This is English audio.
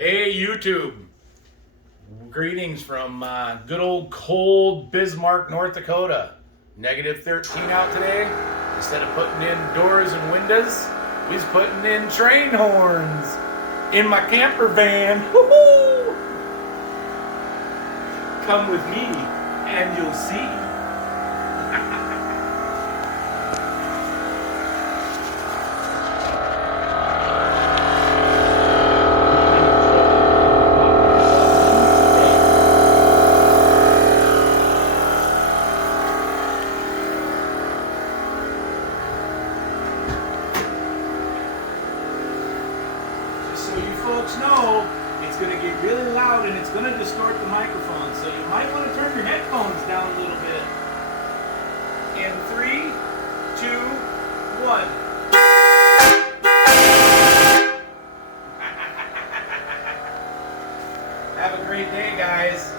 Hey, YouTube. Greetings from good old cold Bismarck, North Dakota. Negative 13 out today. Instead of putting in doors and windows, we's putting in train horns in my camper van. Woo-hoo! Come with me and you'll see. So you folks know it's going to get really loud and it's going to distort the microphone. So you might want to turn your headphones down a little bit. In 3, 2, 1. Have a great day, guys.